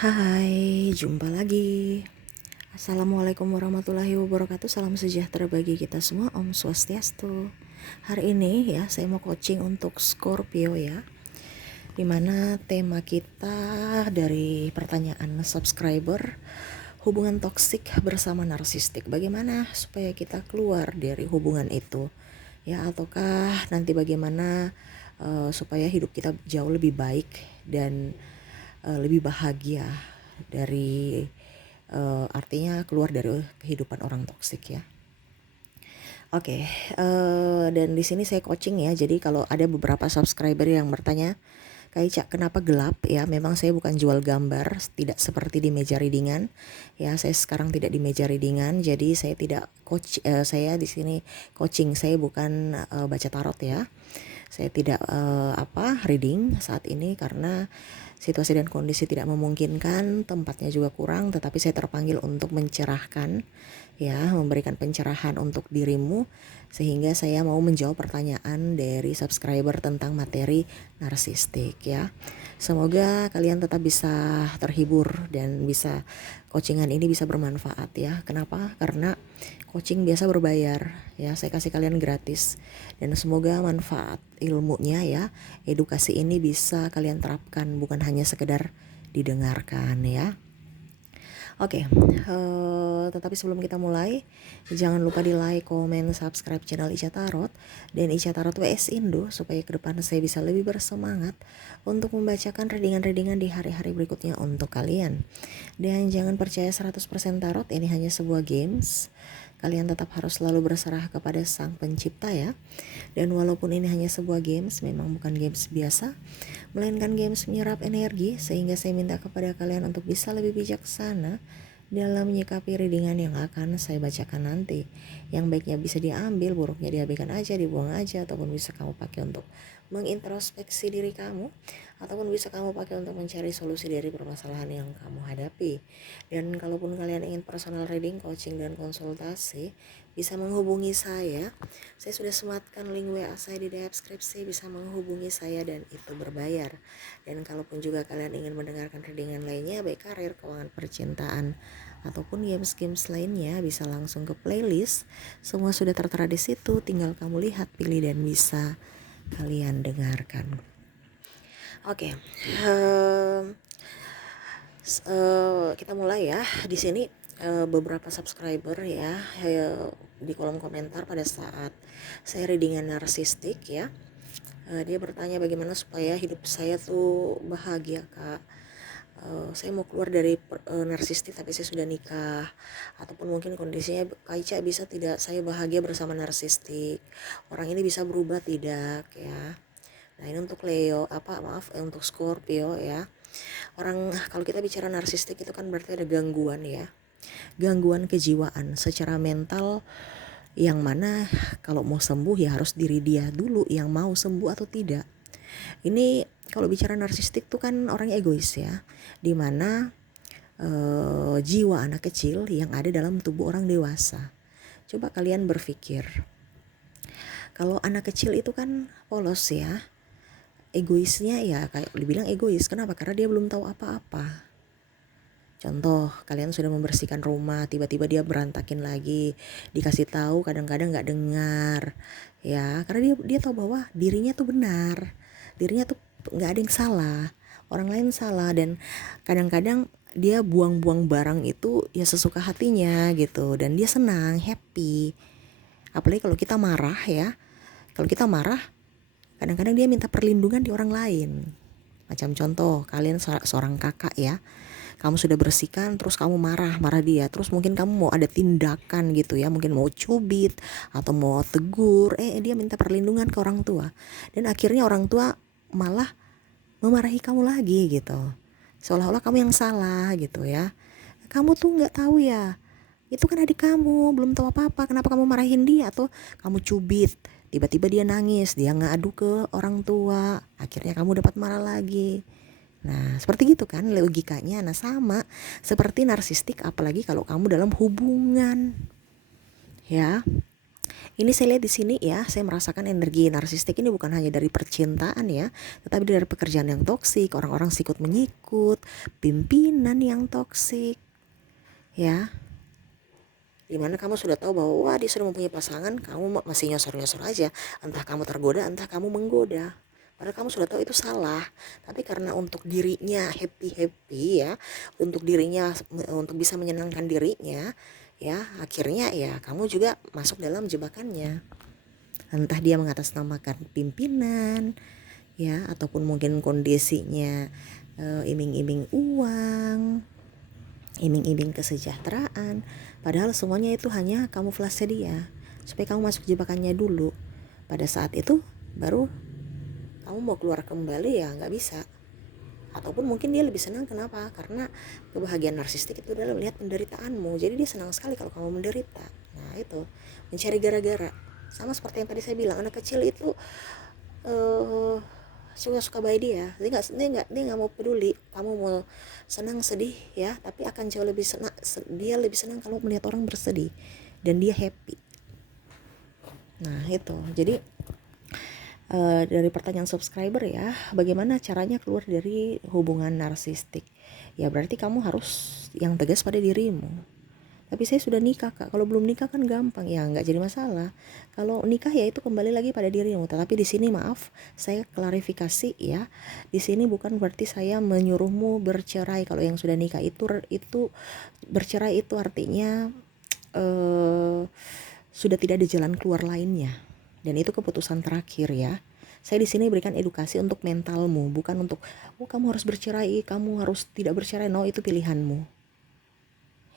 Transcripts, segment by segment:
Hai, jumpa lagi. Assalamualaikum warahmatullahi wabarakatuh. Salam sejahtera bagi kita semua. Om Swastiastu. Hari ini ya, saya mau coaching untuk Scorpio ya. Dimana tema kita dari pertanyaan subscriber, hubungan toksik bersama narsistik. Bagaimana supaya kita keluar dari hubungan itu? Ya, ataukah nanti bagaimana supaya hidup kita jauh lebih baik dan lebih bahagia dari artinya keluar dari kehidupan orang toksik ya. Oke, dan di sini saya coaching ya. Jadi kalau ada beberapa subscriber yang bertanya, Kak Ica, kenapa gelap? Ya, memang saya bukan jual gambar, tidak seperti di meja readingan. Ya, saya sekarang tidak di meja readingan, jadi saya tidak saya di sini coaching. Saya bukan baca tarot ya. Saya tidak reading saat ini karena situasi dan kondisi tidak memungkinkan, tempatnya juga kurang, tetapi saya terpanggil untuk mencerahkan ya, memberikan pencerahan untuk dirimu sehingga saya mau menjawab pertanyaan dari subscriber tentang materi narsistik ya. Semoga kalian tetap bisa terhibur dan bisa coachingan ini bisa bermanfaat ya. Kenapa? Karena coaching biasa berbayar ya, saya kasih kalian gratis dan semoga manfaat ilmunya ya, edukasi ini bisa kalian terapkan bukan hanya sekedar didengarkan ya. Oke, tetapi sebelum kita mulai, jangan lupa di like, komen, subscribe channel Ica Tarot dan Ica Tarot WS Indo supaya ke depan saya bisa lebih bersemangat untuk membacakan readingan-readingan di hari-hari berikutnya untuk kalian. Dan jangan percaya 100% tarot, ini hanya sebuah games. Kalian tetap harus selalu berserah kepada Sang Pencipta ya. Dan walaupun ini hanya sebuah games, memang bukan games biasa, melainkan games menyerap energi, sehingga saya minta kepada kalian untuk bisa lebih bijaksana dalam menyikapi readingan yang akan saya bacakan nanti. Yang baiknya bisa diambil, buruknya diabaikan aja, dibuang aja, ataupun bisa kamu pakai untuk mengintrospeksi diri kamu, ataupun bisa kamu pakai untuk mencari solusi dari permasalahan yang kamu hadapi. Dan kalaupun kalian ingin personal reading, coaching, dan konsultasi, bisa menghubungi saya. Saya sudah sematkan link WA saya di deskripsi, bisa menghubungi saya dan itu berbayar. Dan kalaupun juga kalian ingin mendengarkan readingan lainnya, baik karir, keuangan, percintaan, ataupun games-games lainnya, bisa langsung ke playlist. Semua sudah tertera di situ, tinggal kamu lihat, pilih, dan bisa kalian dengarkan. Oke, kita mulai ya. Di sini beberapa subscriber ya di kolom komentar pada saat saya readingan narsistik ya, dia bertanya bagaimana supaya hidup saya tuh bahagia Kak. Saya mau keluar dari narsistik tapi saya sudah nikah, ataupun mungkin kondisinya Kak Ica bisa tidak saya bahagia bersama narsistik, orang ini bisa berubah tidak ya. Nah ini untuk untuk Scorpio ya. Kalau kita bicara narsistik itu kan berarti ada gangguan ya, gangguan kejiwaan secara mental, yang mana kalau mau sembuh ya harus diri dia dulu yang mau sembuh atau tidak. Ini kalau bicara narsistik tuh kan orangnya egois ya, dimana jiwa anak kecil yang ada dalam tubuh orang dewasa. Coba kalian berpikir, kalau anak kecil itu kan polos ya, egoisnya ya kayak dibilang egois. Kenapa? Karena dia belum tahu apa-apa. Contoh, kalian sudah membersihkan rumah, tiba-tiba dia berantakin lagi, dikasih tahu kadang-kadang nggak dengar, ya, karena dia tahu bahwa dirinya tuh benar, dirinya tuh nggak ada yang salah, orang lain salah, dan kadang-kadang dia buang-buang barang itu ya sesuka hatinya gitu, dan dia senang, happy. Apalagi kalau kita marah ya, kalau kita marah, kadang-kadang dia minta perlindungan di orang lain. Macam contoh, kalian seorang kakak ya, kamu sudah bersihkan terus kamu marah dia, terus mungkin kamu mau ada tindakan gitu ya, mungkin mau cubit atau mau tegur, dia minta perlindungan ke orang tua, dan akhirnya orang tua malah memarahi kamu lagi gitu, seolah-olah kamu yang salah gitu ya. Kamu tuh nggak tahu ya, itu kan adik kamu, belum tahu apa-apa, kenapa kamu marahin dia, atau kamu cubit, tiba-tiba dia nangis, dia ngadu ke orang tua, akhirnya kamu dapat marah lagi. Nah seperti gitu kan logikanya. Nah sama seperti narsistik, apalagi kalau kamu dalam hubungan ya. Ini saya lihat di sini ya, saya merasakan energi narsistik ini bukan hanya dari percintaan ya, tetapi dari pekerjaan yang toksik, orang-orang sikut menyikut, pimpinan yang toksik, ya. Dimana kamu sudah tahu bahwa wah dia sudah mempunyai pasangan, kamu masih nyosor-nyosor aja, entah kamu tergoda, entah kamu menggoda. Padahal kamu sudah tahu itu salah, tapi karena untuk dirinya happy ya, untuk dirinya untuk bisa menyenangkan dirinya, ya akhirnya ya kamu juga masuk dalam jebakannya. Entah dia mengatasnamakan pimpinan, ya ataupun mungkin kondisinya iming-iming uang, iming-iming kesejahteraan, padahal semuanya itu hanya kamuflase dia supaya kamu masuk jebakannya dulu. Pada saat itu baru kamu mau keluar kembali ya nggak bisa. Ataupun mungkin dia lebih senang, kenapa? Karena kebahagiaan narsistik itu adalah melihat penderitaanmu, jadi dia senang sekali kalau kamu menderita. Nah itu mencari gara-gara, sama seperti yang tadi saya bilang, anak kecil itu suka-suka bayi dia nggak mau peduli kamu mau senang sedih ya, tapi akan jauh lebih senang, dia lebih senang kalau melihat orang bersedih dan dia happy. Nah itu jadi dari pertanyaan subscriber ya, bagaimana caranya keluar dari hubungan narsistik? Ya berarti kamu harus yang tegas pada dirimu. Tapi saya sudah nikah kak, kalau belum nikah kan gampang ya, nggak jadi masalah. Kalau nikah ya itu kembali lagi pada dirimu. Tetapi di sini maaf, saya klarifikasi ya. Di sini bukan berarti saya menyuruhmu bercerai. Kalau yang sudah nikah itu bercerai itu artinya sudah tidak ada jalan keluar lainnya. Dan itu keputusan terakhir ya. Saya di sini berikan edukasi untuk mentalmu, bukan untuk kamu harus bercerai, kamu harus tidak bercerai. No, itu pilihanmu.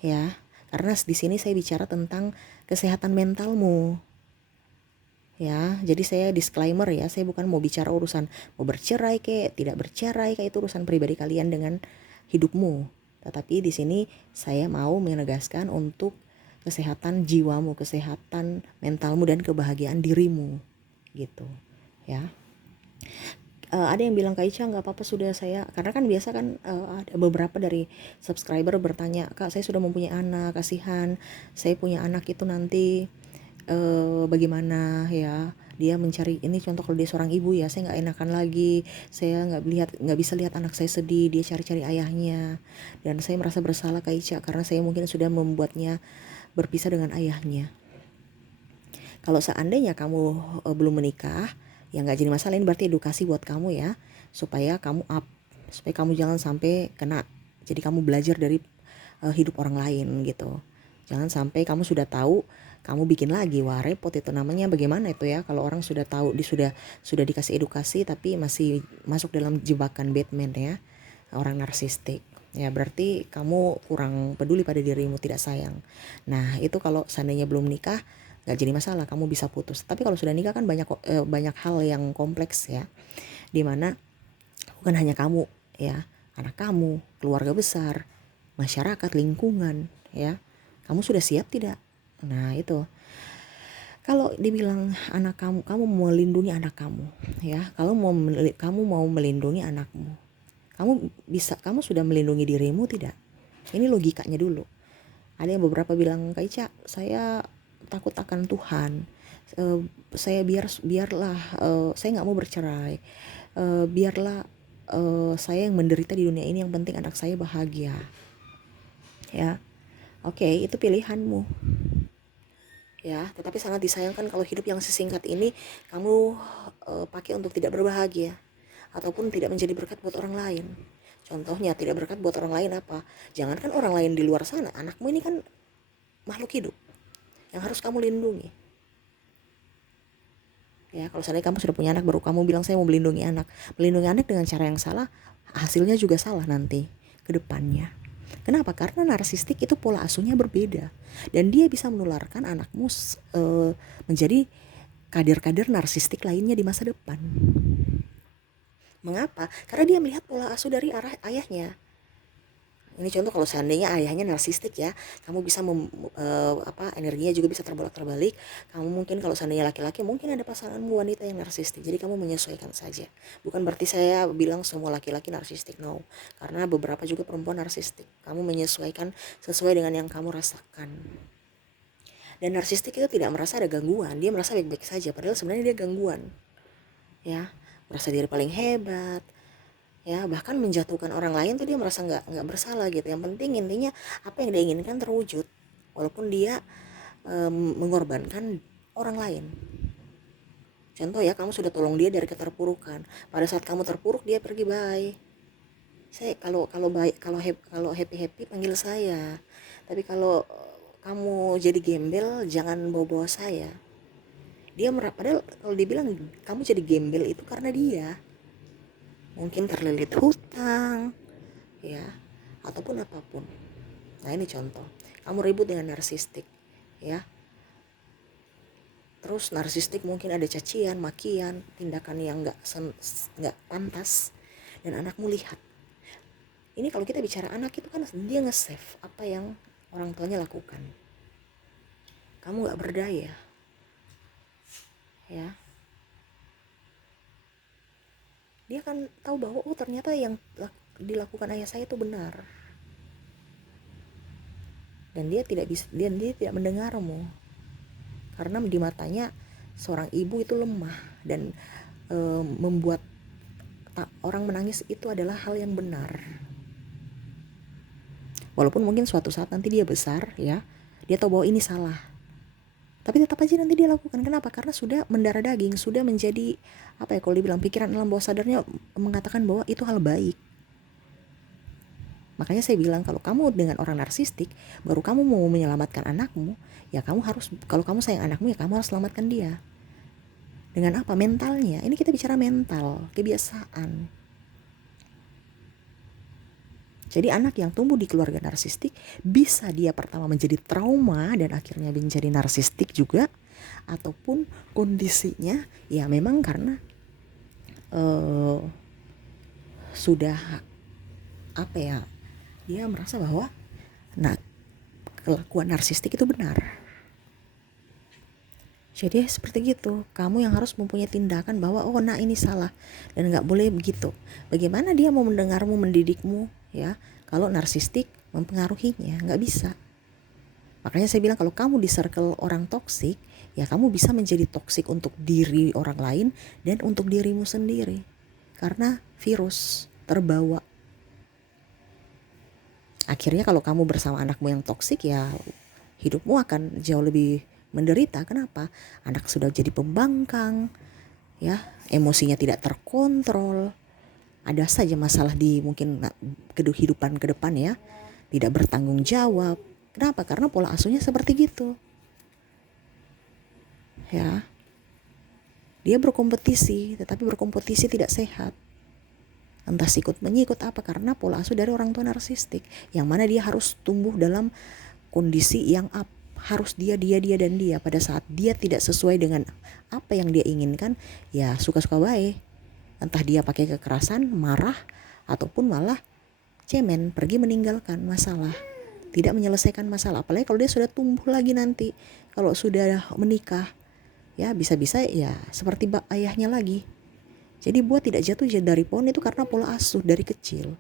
Ya, karena di sini saya bicara tentang kesehatan mentalmu. Ya, jadi saya disclaimer ya, saya bukan mau bicara urusan mau bercerai kayak tidak bercerai, kayak itu urusan pribadi kalian dengan hidupmu. Tetapi di sini saya mau menegaskan untuk kesehatan jiwamu, kesehatan mentalmu dan kebahagiaan dirimu gitu ya. Ada yang bilang Kak Ica nggak apa-apa sudah saya, karena kan biasa kan ada beberapa dari subscriber bertanya, Kak saya sudah mempunyai anak, kasihan saya punya anak itu nanti bagaimana ya, dia mencari ini, contoh kalau dia seorang ibu ya, saya nggak enakan lagi, saya nggak bisa lihat anak saya sedih, dia cari-cari ayahnya, dan saya merasa bersalah Kak Ica karena saya mungkin sudah membuatnya berpisah dengan ayahnya. Kalau seandainya kamu belum menikah, ya nggak jadi masalah, ini berarti edukasi buat kamu ya, supaya kamu supaya kamu jangan sampai kena, jadi kamu belajar dari hidup orang lain gitu. Jangan sampai kamu sudah tahu, kamu bikin lagi, wah repot itu namanya. Bagaimana itu ya kalau orang sudah tahu, sudah dikasih edukasi tapi masih masuk dalam jebakan Batman ya, orang narsistik. Ya berarti kamu kurang peduli pada dirimu, tidak sayang. Nah itu kalau seandainya belum nikah nggak jadi masalah, kamu bisa putus. Tapi kalau sudah nikah kan banyak hal yang kompleks ya, dimana bukan hanya kamu ya, anak kamu, keluarga besar, masyarakat, lingkungan ya. Kamu sudah siap tidak? Nah itu kalau dibilang anak kamu mau melindungi anak kamu ya, kalau kamu mau melindungi anakmu, kamu sudah melindungi dirimu tidak? Ini logikanya dulu. Ada yang beberapa bilang, Kak Ica saya takut akan Tuhan, saya biarlah saya nggak mau bercerai, biarlah saya yang menderita di dunia ini, yang penting anak saya bahagia ya. Oke, itu pilihanmu ya, tetapi sangat disayangkan kalau hidup yang sesingkat ini kamu pakai untuk tidak berbahagia ataupun tidak menjadi berkat buat orang lain. Contohnya tidak berkat buat orang lain apa? Jangankan orang lain di luar sana, anakmu ini kan makhluk hidup yang harus kamu lindungi. Ya, kalau seandainya kamu sudah punya anak baru kamu bilang saya mau melindungi anak dengan cara yang salah, hasilnya juga salah nanti ke depannya. Kenapa? Karena narsistik itu pola asuhnya berbeda dan dia bisa menularkan anakmu menjadi kader-kader narsistik lainnya di masa depan. Mengapa? Karena dia melihat pola asuh dari arah ayahnya. Ini contoh kalau seandainya ayahnya narsistik ya, kamu bisa energinya juga bisa terbolak-terbalik. Kamu mungkin kalau seandainya laki-laki, mungkin ada pasanganmu wanita yang narsistik. Jadi kamu menyesuaikan saja. Bukan berarti saya bilang semua laki-laki narsistik, no. Karena beberapa juga perempuan narsistik. Kamu menyesuaikan sesuai dengan yang kamu rasakan. Dan narsistik itu tidak merasa ada gangguan, dia merasa baik-baik saja, padahal sebenarnya dia gangguan. Ya, merasa diri paling hebat, ya bahkan menjatuhkan orang lain tuh dia merasa nggak bersalah gitu. Yang penting intinya apa yang dia inginkan terwujud, walaupun dia mengorbankan orang lain. Contoh ya, kamu sudah tolong dia dari keterpurukan, pada saat kamu terpuruk dia pergi, bye. Saya kalau baik, kalau happy happy panggil saya, tapi kalau kamu jadi gembel jangan bawa-bawa saya. Padahal kalau dibilang kamu jadi gembel itu karena dia mungkin terlilit hutang, ya, ataupun apapun. Nah ini contoh, kamu ribut dengan narsistik, ya. Terus narsistik mungkin ada cacian, makian, tindakan yang nggak pantas, dan anakmu lihat. Ini kalau kita bicara anak itu kan dia nge-save apa yang orang tuanya lakukan. Kamu nggak berdaya, ya. Dia kan tahu bahwa ternyata yang dilakukan ayah saya itu benar, dan dia tidak mendengarmu, karena di matanya seorang ibu itu lemah, dan membuat orang menangis itu adalah hal yang benar. Walaupun mungkin suatu saat nanti dia besar, ya, dia tahu bahwa ini salah, tapi tetap aja nanti dia lakukan. Kenapa? Karena sudah mendarah daging, sudah menjadi apa ya, kalau dibilang pikiran alam bawah sadarnya mengatakan bahwa itu hal baik. Makanya saya bilang, kalau kamu dengan orang narsistik, baru kamu mau menyelamatkan anakmu, ya kamu harus, kalau kamu sayang anakmu, ya kamu harus selamatkan dia. Dengan apa? Mentalnya. Ini kita bicara mental, kebiasaan. Jadi anak yang tumbuh di keluarga narsistik bisa dia pertama menjadi trauma dan akhirnya menjadi narsistik juga, ataupun kondisinya ya memang karena sudah apa ya, dia merasa bahwa kelakuan narsistik itu benar. Jadi seperti gitu, kamu yang harus mempunyai tindakan bahwa ini salah dan nggak boleh begitu. Bagaimana dia mau mendengarmu, mendidikmu, ya, kalau narsistik mempengaruhinya? Nggak bisa. Makanya saya bilang, kalau kamu di circle orang toksik, ya kamu bisa menjadi toksik untuk diri orang lain dan untuk dirimu sendiri, karena virus terbawa. Akhirnya kalau kamu bersama anakmu yang toksik, ya hidupmu akan jauh lebih menderita. Kenapa? Anak sudah jadi pembangkang, ya, emosinya tidak terkontrol, ada saja masalah di mungkin kehidupan ke depan, ya, tidak bertanggung jawab. Kenapa? Karena pola asuhnya seperti gitu, ya. Dia berkompetisi, tetapi berkompetisi tidak sehat, entah sikut menyikut apa, karena pola asuh dari orang tua narsistik, yang mana dia harus tumbuh dalam kondisi yang harus dia dan dia. Pada saat dia tidak sesuai dengan apa yang dia inginkan, ya suka-suka baik. Entah dia pakai kekerasan, marah, ataupun malah cemen, pergi meninggalkan masalah, tidak menyelesaikan masalah. Apalagi kalau dia sudah tumbuh lagi nanti, kalau sudah menikah, ya bisa-bisa ya seperti ayahnya lagi. Jadi buat tidak jatuh dari pohon itu karena pola asuh dari kecil,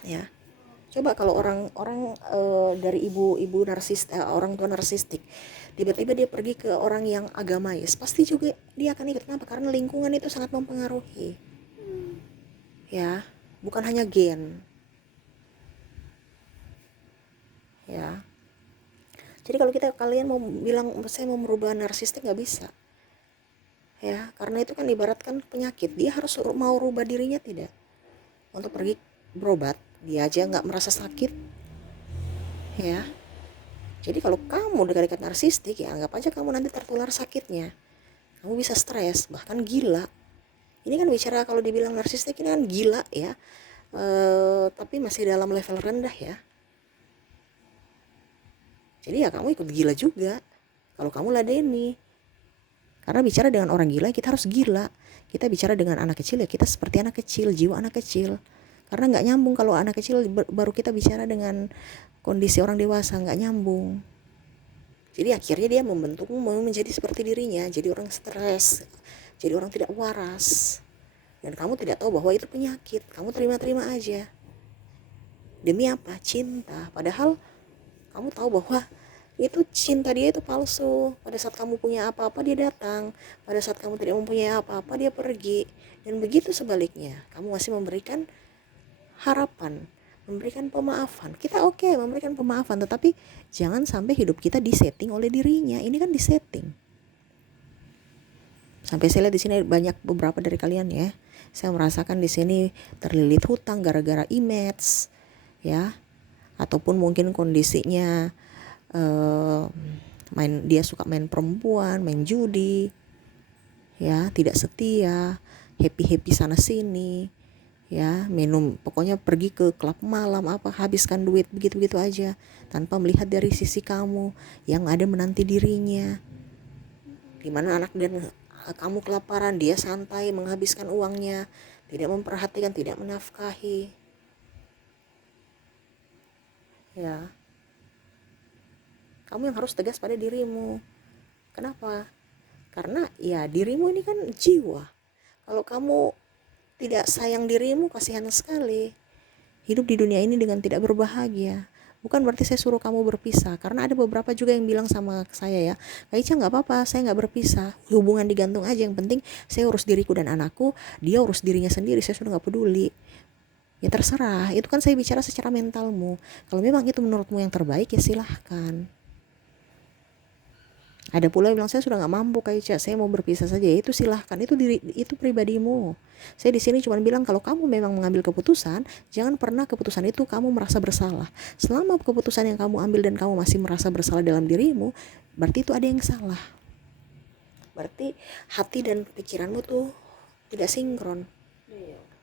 ya. Coba kalau orang dari ibu narsis, orang tua narsistik, tiba-tiba dia pergi ke orang yang agamais, pasti juga dia akan ikut. Kenapa? Karena lingkungan itu sangat mempengaruhi, ya, bukan hanya gen, ya. Jadi kalau kalian mau bilang saya mau merubah narsistik, nggak bisa, ya, karena itu kan ibaratkan penyakit. Dia harus mau rubah dirinya, tidak untuk pergi berobat, dia aja nggak merasa sakit, ya. Jadi kalau kamu dekat-dekat narsistik, ya anggap aja kamu nanti tertular sakitnya. Kamu bisa stres, bahkan gila. Ini kan bicara kalau dibilang narsistik ini kan gila, ya. Tapi masih dalam level rendah, ya. Jadi ya kamu ikut gila juga kalau kamu ladeni. Karena bicara dengan orang gila, kita harus gila. Kita bicara dengan anak kecil, ya kita seperti anak kecil, jiwa anak kecil. Karena nggak nyambung kalau anak kecil baru kita bicara dengan kondisi orang dewasa, nggak nyambung. Jadi akhirnya dia membentukmu menjadi seperti dirinya, jadi orang stres, jadi orang tidak waras. Dan kamu tidak tahu bahwa itu penyakit, kamu terima-terima aja. Demi apa? Cinta. Padahal kamu tahu bahwa Itu cinta dia itu palsu. Pada saat kamu punya apa-apa dia datang, pada saat kamu tidak mempunyai apa-apa dia pergi. Dan begitu sebaliknya, kamu masih memberikan harapan, memberikan pemaafan. Kita oke, memberikan pemaafan, tetapi jangan sampai hidup kita disetting oleh dirinya. Ini kan disetting. Sampai saya lihat di sini banyak beberapa dari kalian ya. Saya merasakan di sini terlilit hutang gara-gara image, ya, ataupun mungkin kondisinya dia suka main perempuan, main judi, ya, tidak setia, happy sana sini, ya, minum, pokoknya pergi ke klub malam apa, habiskan duit begitu-begitu aja tanpa melihat dari sisi kamu yang ada menanti dirinya, dimana anak dan kamu kelaparan, dia santai menghabiskan uangnya, tidak memperhatikan, tidak menafkahi, ya. Kamu yang harus tegas pada dirimu. Kenapa? Karena ya dirimu ini kan jiwa. Kalau kamu tidak sayang dirimu, kasihan sekali. Hidup di dunia ini dengan tidak berbahagia. Bukan berarti saya suruh kamu berpisah, karena ada beberapa juga yang bilang sama saya ya, Kak Ica nggak apa-apa, saya nggak berpisah, hubungan digantung aja, yang penting saya urus diriku dan anakku, dia urus dirinya sendiri, saya sudah nggak peduli. Ya terserah, itu kan saya bicara secara mentalmu. Kalau memang itu menurutmu yang terbaik ya silahkan. Ada pula yang bilang saya sudah nggak mampu Kak Ica, saya mau berpisah saja. Ya itu silahkan, itu pribadimu. Saya di sini cuma bilang kalau kamu memang mengambil keputusan, jangan pernah keputusan itu kamu merasa bersalah. Selama keputusan yang kamu ambil dan kamu masih merasa bersalah dalam dirimu, berarti itu ada yang salah. Berarti hati dan pikiranmu tuh tidak sinkron.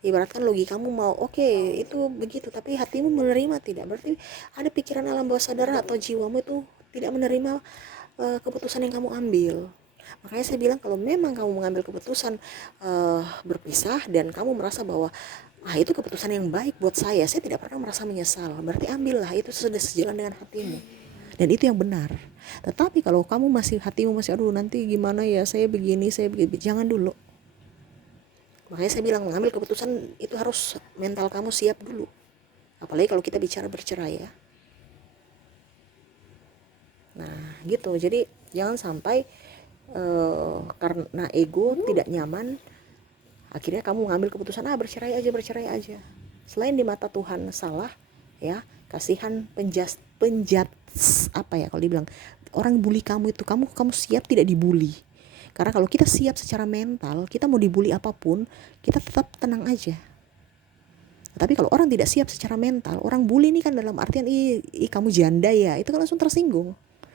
Ibaratkan logikamu mau oke, itu begitu, tapi hatimu menerima tidak. Berarti ada pikiran alam bawah sadar atau jiwamu itu tidak menerima keputusan yang kamu ambil. Makanya saya bilang kalau memang kamu mengambil keputusan berpisah dan kamu merasa bahwa itu keputusan yang baik buat saya tidak pernah merasa menyesal, berarti ambillah, itu sudah sejalan dengan hatimu dan itu yang benar. Tetapi kalau kamu masih, hatimu masih aduh nanti gimana ya, saya begini, jangan dulu. Makanya saya bilang mengambil keputusan itu harus mental kamu siap dulu, apalagi kalau kita bicara bercerai ya. Nah gitu, jadi jangan sampai karena ego tidak nyaman akhirnya kamu mengambil keputusan bercerai aja. Selain di mata Tuhan salah, ya, kasihan penjat apa ya kalau dibilang orang bully kamu itu, kamu siap tidak dibully. Karena kalau kita siap secara mental, kita mau dibully apapun kita tetap tenang aja. Tapi kalau orang tidak siap secara mental, orang bully ini kan dalam artian kamu janda ya, itu kan langsung tersinggung.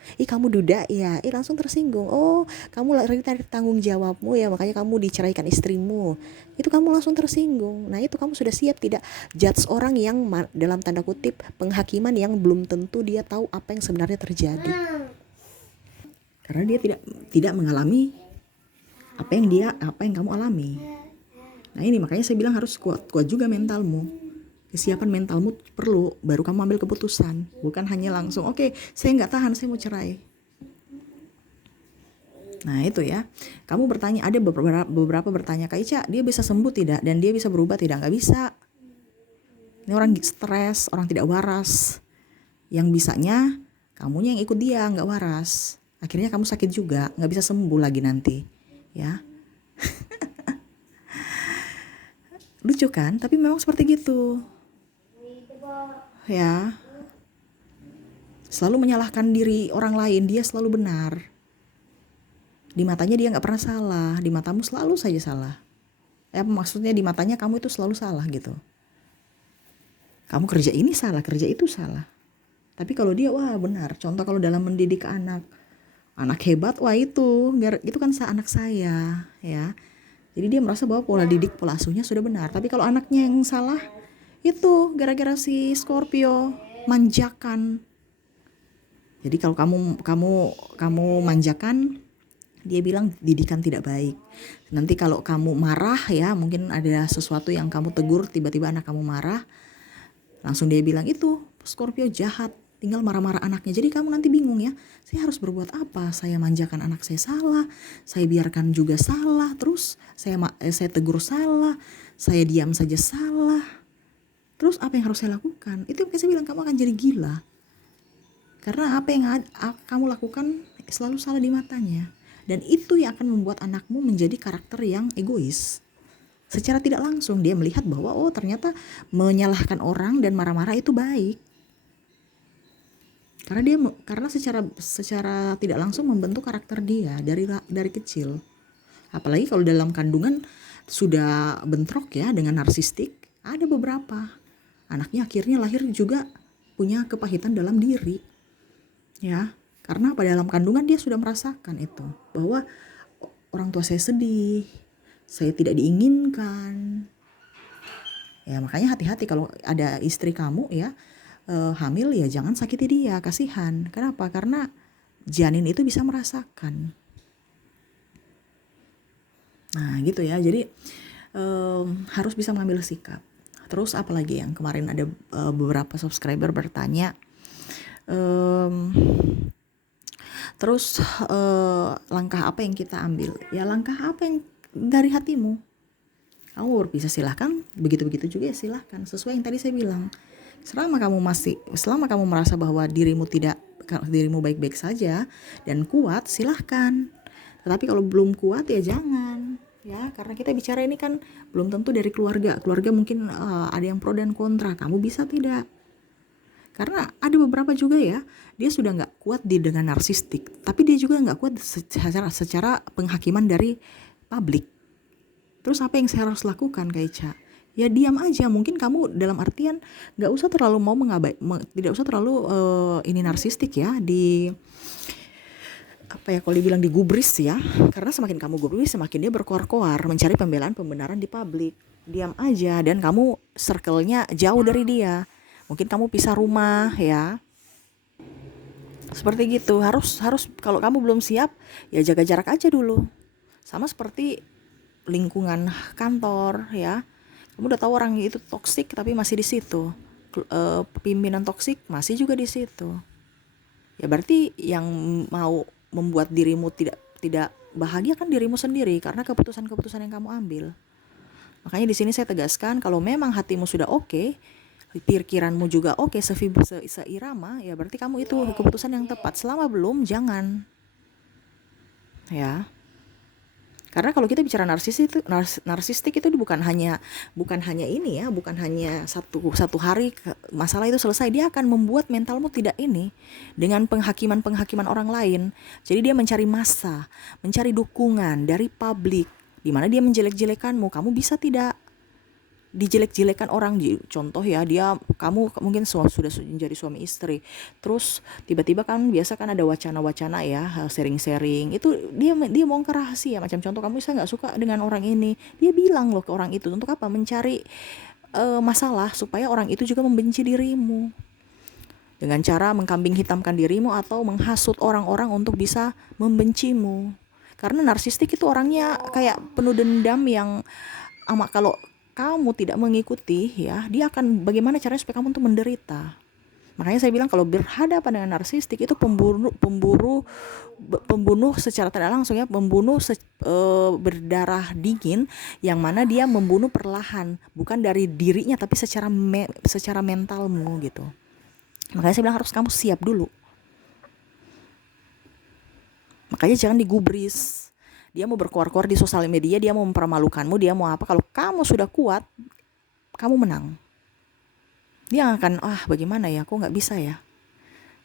Kamu duda ya, langsung tersinggung. Oh, kamu lari dari tanggung jawabmu ya, makanya kamu diceraikan istrimu. Itu kamu langsung tersinggung. Nah itu kamu sudah siap tidak judge orang yang dalam tanda kutip penghakiman yang belum tentu dia tahu apa yang sebenarnya terjadi. Karena dia tidak mengalami apa yang kamu alami. Nah ini makanya saya bilang harus kuat juga mentalmu. Kesiapan mentalmu perlu, baru kamu ambil keputusan. Bukan hanya langsung oke, saya nggak tahan, saya mau cerai. Nah itu ya, kamu bertanya, ada beberapa bertanya, Kak Ica dia bisa sembuh tidak dan dia bisa berubah tidak? Nggak bisa. Ini orang stres, orang tidak waras. Yang bisanya kamunya yang ikut dia, nggak waras. Akhirnya kamu sakit juga, nggak bisa sembuh lagi nanti, ya. Lucu kan? Tapi memang seperti gitu. Ya, selalu menyalahkan diri orang lain, dia selalu benar. Di matanya dia nggak pernah salah, di matamu selalu saja salah. Maksudnya di matanya kamu itu selalu salah gitu. Kamu kerja ini salah, kerja itu salah. Tapi kalau dia wah benar. Contoh kalau dalam mendidik anak hebat, wah itu kan anak saya, ya. Jadi dia merasa bahwa pola didik, pola asuhnya sudah benar. Tapi kalau anaknya yang salah, itu gara-gara si Scorpio manjakan. Jadi kalau kamu manjakan, dia bilang didikan tidak baik. Nanti kalau kamu marah ya, mungkin ada sesuatu yang kamu tegur, tiba-tiba anak kamu marah, langsung dia bilang itu Scorpio jahat, tinggal marah-marah anaknya. Jadi kamu nanti bingung ya, saya harus berbuat apa? Saya manjakan anak saya salah, saya biarkan juga salah, terus saya tegur salah, saya diam saja salah. Terus apa yang harus saya lakukan? Itu yang saya bilang, kamu akan jadi gila. Karena apa yang kamu lakukan selalu salah di matanya. Dan itu yang akan membuat anakmu menjadi karakter yang egois. Secara tidak langsung dia melihat bahwa oh ternyata menyalahkan orang dan marah-marah itu baik. Karena secara tidak langsung membentuk karakter dia dari kecil. Apalagi kalau dalam kandungan sudah bentrok ya dengan narsistik, ada beberapa anaknya akhirnya lahir juga punya kepahitan dalam diri. Ya, karena pada dalam kandungan dia sudah merasakan itu, bahwa orang tua saya sedih, saya tidak diinginkan. Ya, makanya hati-hati kalau ada istri kamu ya hamil, ya jangan sakiti dia, kasihan. Kenapa? Karena janin itu bisa merasakan. Nah gitu ya, jadi harus bisa mengambil sikap. Terus apalagi yang kemarin ada beberapa subscriber bertanya, terus langkah apa yang kita ambil? Ya langkah apa yang dari hatimu. Kamu berpisah silahkan, begitu-begitu juga ya silahkan. Sesuai yang tadi saya bilang, selama kamu merasa bahwa dirimu baik-baik saja dan kuat, silahkan. Tetapi kalau belum kuat ya jangan. Ya, karena kita bicara ini kan belum tentu dari keluarga. Keluarga mungkin ada yang pro dan kontra. Kamu bisa tidak? Karena ada beberapa juga ya, dia sudah nggak kuat dengan narsistik, tapi dia juga nggak kuat secara penghakiman dari publik. Terus apa yang saya harus lakukan, Kak Ica? Ya diam aja. Mungkin kamu dalam artian nggak usah terlalu tidak usah terlalu ini narsistik ya, kalau dibilang digubris ya. Karena semakin kamu gubris, semakin dia berkoar-koar mencari pembenaran di publik. Diam aja dan kamu circle-nya jauh dari dia. Mungkin kamu pisah rumah ya. Seperti gitu. Harus kalau kamu belum siap ya jaga jarak aja dulu. Sama seperti lingkungan kantor ya. Kamu udah tahu orang itu toksik tapi masih di situ. Pimpinan toksik masih juga di situ. Ya berarti yang mau membuat dirimu tidak bahagia kan dirimu sendiri, karena keputusan-keputusan yang kamu ambil. Makanya di sini saya tegaskan, kalau memang hatimu sudah oke, pikiranmu juga oke, seirama, ya berarti kamu itu keputusan yang tepat. Selama belum, jangan. Ya. Karena kalau kita bicara narsistik itu bukan hanya ini ya, bukan hanya satu hari masalah itu selesai. Dia akan membuat mentalmu tidak ini dengan penghakiman orang lain. Jadi dia mencari massa, mencari dukungan dari publik, di mana dia menjelek-jelekanmu. Kamu bisa tidak dijelek-jelekan orang. Contoh ya, kamu mungkin sudah menjadi suami istri, terus tiba-tiba kan biasa kan ada wacana-wacana ya, sharing-sharing itu, dia bongkar rahasia. Macam contoh, kamu saya nggak suka dengan orang ini, dia bilang loh ke orang itu. Untuk apa? Mencari masalah supaya orang itu juga membenci dirimu dengan cara mengkambing hitamkan dirimu atau menghasut orang-orang untuk bisa membencimu. Karena narsistik itu orangnya kayak penuh dendam yang kalau kamu tidak mengikuti ya, dia akan bagaimana caranya supaya kamu untuk menderita. Makanya saya bilang kalau berhadapan dengan narsistik itu pembunuh secara tidak langsung ya, berdarah dingin, yang mana dia membunuh perlahan, bukan dari dirinya tapi secara mentalmu gitu. Makanya saya bilang harus kamu siap dulu. Makanya jangan digubris. Dia mau berkoar-koar di sosial media, dia mau mempermalukanmu, dia mau apa. Kalau kamu sudah kuat, kamu menang. Dia akan, bagaimana ya, kok gak bisa ya.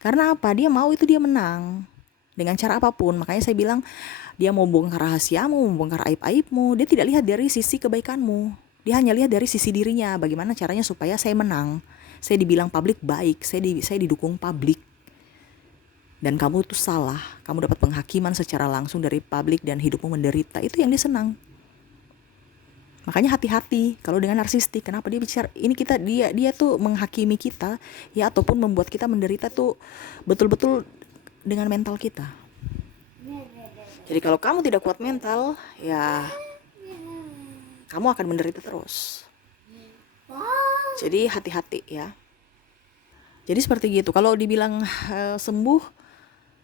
Karena apa? Dia mau itu dia menang. Dengan cara apapun. Makanya saya bilang, dia mau bongkar rahasiamu, mau bongkar aib-aibmu. Dia tidak lihat dari sisi kebaikanmu. Dia hanya lihat dari sisi dirinya. Bagaimana caranya supaya saya menang. Saya dibilang publik baik, saya didukung publik. Dan kamu itu salah, kamu dapat penghakiman secara langsung dari publik dan hidupmu menderita. Itu yang dia senang. Makanya hati-hati kalau dengan narsistik. Kenapa dia bicara ini, dia tuh menghakimi kita ya, ataupun membuat kita menderita tuh betul-betul dengan mental kita. Jadi kalau kamu tidak kuat mental, ya kamu akan menderita terus. Jadi hati-hati ya. Jadi seperti gitu. Kalau dibilang sembuh,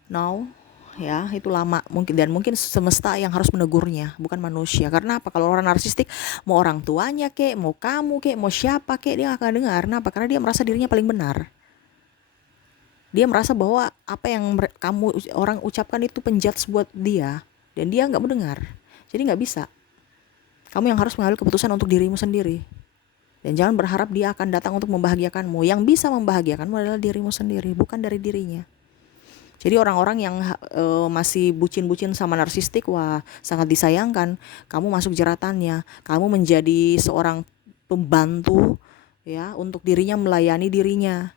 no, ya itu lama mungkin semesta yang harus menegurnya, bukan manusia. Karena apa? Kalau orang narsistik, mau orang tuanya kek, mau kamu kek, mau siapa kek, dia akan dengar. Kenapa? Karena dia merasa dirinya paling benar. Dia merasa bahwa apa yang kamu orang ucapkan itu penjudge buat dia, dan dia nggak mendengar. Jadi nggak bisa. Kamu yang harus mengambil keputusan untuk dirimu sendiri. Dan jangan berharap dia akan datang untuk membahagiakanmu. Yang bisa membahagiakanmu adalah dirimu sendiri, bukan dari dirinya. Jadi orang-orang yang masih bucin-bucin sama narsistik, wah sangat disayangkan. Kamu masuk jeratannya. Kamu menjadi seorang pembantu ya untuk dirinya, melayani dirinya.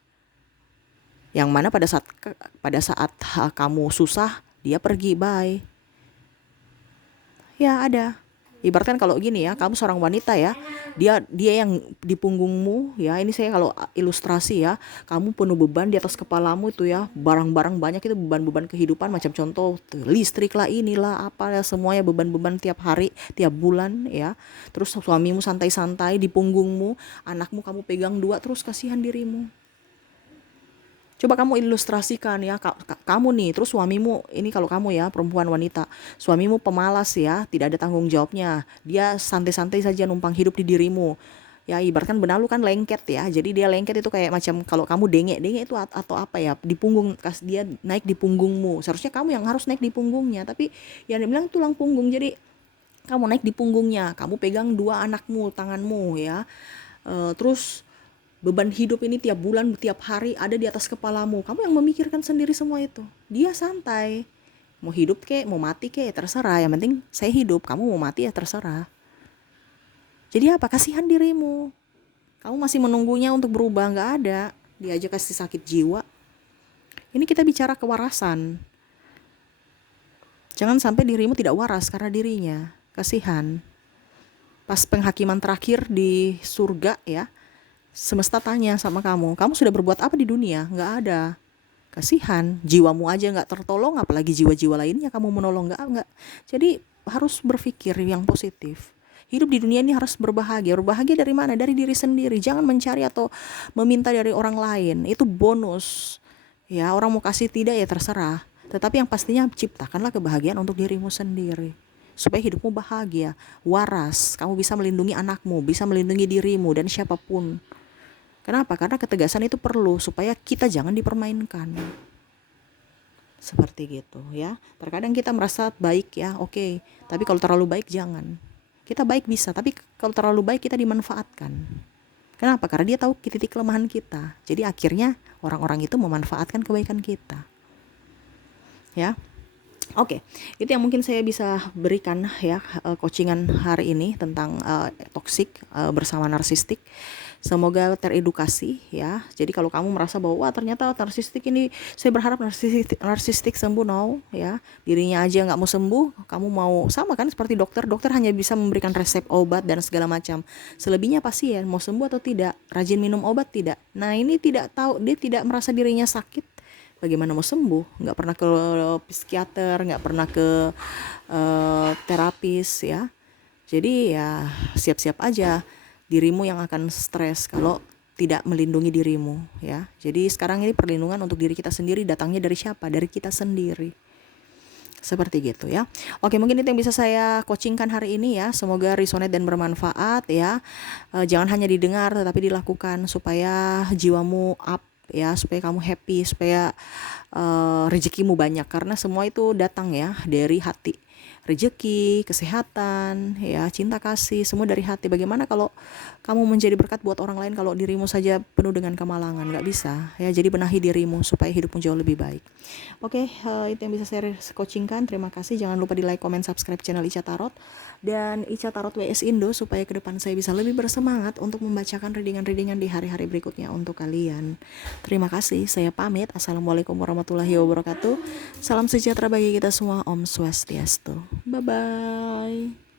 Yang mana pada saat kamu susah, dia pergi, bye. Ya ada. Ibaratkan kalau gini ya, kamu seorang wanita ya, dia yang di punggungmu ya. Ini saya kalau ilustrasi ya, kamu penuh beban di atas kepalamu itu ya, barang-barang banyak itu, beban-beban kehidupan, macam contoh listrik lah, inilah apa ya, semuanya beban-beban tiap hari, tiap bulan ya. Terus suamimu santai-santai di punggungmu, anakmu kamu pegang dua, terus kasihan dirimu. Coba kamu ilustrasikan ya, kamu nih, terus suamimu, ini kalau kamu ya perempuan wanita, suamimu pemalas ya, tidak ada tanggung jawabnya, dia santai-santai saja numpang hidup di dirimu. Ya ibaratkan benalu kan lengket ya, jadi dia lengket itu kayak macam kalau kamu dengek itu atau apa ya, di punggung, dia naik di punggungmu. Seharusnya kamu yang harus naik di punggungnya, tapi yang dibilang tulang punggung, jadi kamu naik di punggungnya, kamu pegang dua anakmu, tanganmu ya. Terus beban hidup ini tiap bulan, tiap hari ada di atas kepalamu. Kamu yang memikirkan sendiri semua itu. Dia santai. Mau hidup kek, mau mati kek, terserah. Yang penting saya hidup, kamu mau mati ya terserah. Jadi apa? Kasihan dirimu. Kamu masih menunggunya untuk berubah, nggak ada. Dia aja kasih sakit jiwa. Ini kita bicara kewarasan. Jangan sampai dirimu tidak waras karena dirinya. Kasihan. Pas penghakiman terakhir di surga ya, semesta tanya sama kamu, kamu sudah berbuat apa di dunia? Nggak ada. Kasihan, jiwamu aja nggak tertolong, apalagi jiwa-jiwa lainnya kamu menolong, nggak. Jadi harus berpikir yang positif. Hidup di dunia ini harus berbahagia. Berbahagia dari mana? Dari diri sendiri. Jangan mencari atau meminta dari orang lain. Itu bonus. Ya, orang mau kasih tidak ya terserah. Tetapi yang pastinya ciptakanlah kebahagiaan untuk dirimu sendiri. Supaya hidupmu bahagia, waras. Kamu bisa melindungi anakmu, bisa melindungi dirimu dan siapapun. Kenapa? Karena ketegasan itu perlu supaya kita jangan dipermainkan. Seperti gitu ya. Terkadang kita merasa baik ya, oke. Tapi kalau terlalu baik jangan. Kita baik bisa, tapi kalau terlalu baik kita dimanfaatkan. Kenapa? Karena dia tahu titik kelemahan kita. Jadi akhirnya orang-orang itu memanfaatkan kebaikan kita. Ya. Oke, itu yang mungkin saya bisa berikan ya, coachingan hari ini tentang toksik bersama narsistik. Semoga teredukasi ya. Jadi kalau kamu merasa bahwa wah ternyata narsistik ini, saya berharap narsistik sembuh, no ya. Dirinya aja nggak mau sembuh, kamu mau sama kan seperti dokter. Dokter hanya bisa memberikan resep obat dan segala macam. Selebihnya pasien mau sembuh atau tidak, rajin minum obat tidak. Nah ini tidak tahu, dia tidak merasa dirinya sakit. Bagaimana mau sembuh? Nggak pernah ke psikiater, nggak pernah ke terapis ya. Jadi ya siap-siap aja dirimu yang akan stres kalau tidak melindungi dirimu ya. Jadi sekarang ini perlindungan untuk diri kita sendiri datangnya dari siapa? Dari kita sendiri. Seperti gitu ya. Oke, mungkin itu yang bisa saya coachingkan hari ini ya. Semoga resonate dan bermanfaat ya. Jangan hanya didengar tetapi dilakukan supaya jiwamu up ya, supaya kamu happy, supaya rezekimu banyak, karena semua itu datang ya dari hati. Rezeki, kesehatan, ya, cinta kasih, semua dari hati. Bagaimana kalau kamu menjadi berkat buat orang lain kalau dirimu saja penuh dengan kemalangan? Nggak bisa ya. Jadi benahi dirimu supaya hidupmu jauh lebih baik. Oke, itu yang bisa saya coachingkan. Terima kasih. Jangan lupa di like, comment, subscribe channel Ica Tarot dan Ica Tarot WS Indo supaya ke depan saya bisa lebih bersemangat untuk membacakan readingan-readingan di hari-hari berikutnya untuk kalian. Terima kasih. Saya pamit. Assalamualaikum warahmatullahi wabarakatuh. Salam sejahtera bagi kita semua. Om Swastiastu. Bye-bye.